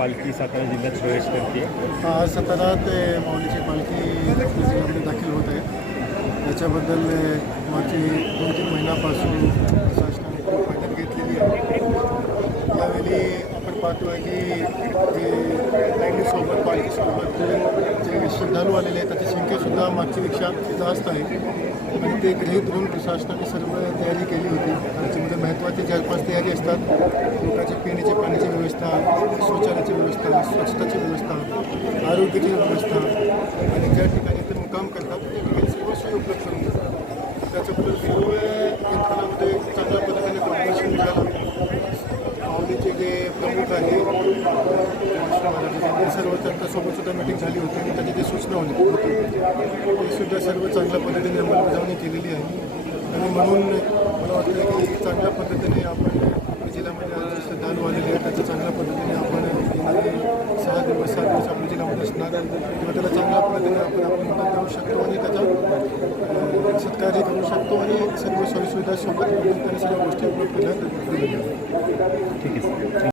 पालखी सातारा जिल्ह्यात प्रवेश करते. सातारा ते माऊलीची पालखी जिल्ह्यामध्ये दाखल होत आहे. त्याच्याबद्दल मागची दोन तीन महिन्यापासून शासनाने खूप मेहनत घेतलेली आहे. यावेळी आपण पाहतो आहे की जे लाईनीसोबत पालखीसोबत श्रद्धाळू आलेले आहेत. त्याची संख्यासुद्धा मागच्यापेक्षा जास्त आहे. आणि ते गृहित धरून प्रशासनाने सर्व तयारी केली होती. त्याच्यामध्ये महत्त्वाचे चार पाच तयारी असतात. लोकांच्या पिण्याच्या पाण्याची व्यवस्था शौचालयाची व्यवस्था स्वच्छताची व्यवस्था आरोग्याची व्यवस्था आणि ज्या ठिकाणी ते मुकाम करतात त्या ठिकाणी सर्व सोयी उपलब्ध करून देतात. त्याच्याबद्दल सर्व यंत्रणामध्ये चांगल्या पद्धतीने कॉर्पोरेशन मिळालं माऊलीचे जे प्रमुख आहे ते सर्व त्यांच्यासोबत सुद्धा मीटिंग झाली होती आणि त्याची जी सूचना होती. ती सुद्धा सर्व चांगल्या पद्धतीने अंमलबजावणी केलेली आहे. आणि म्हणून मला वाटतं की चांगल्या पद्धतीने आपण जिल्ह्यामध्ये आज जे श्रद्धाळू आलेले त्याचं चांगल्या पद्धतीने आपण सहा दिवस सात दिवस आपल्या जिल्ह्यामध्ये असणार किंवा त्याला चांगल्या पद्धतीने आपण आपण मदत करू शकतो आणि त्याचा सत्कार्य करू शकतो आणि सर्व सोयीसुविधा सोबत त्यांनी सर्व गोष्टी उपलब्ध केल्या ठीक आहे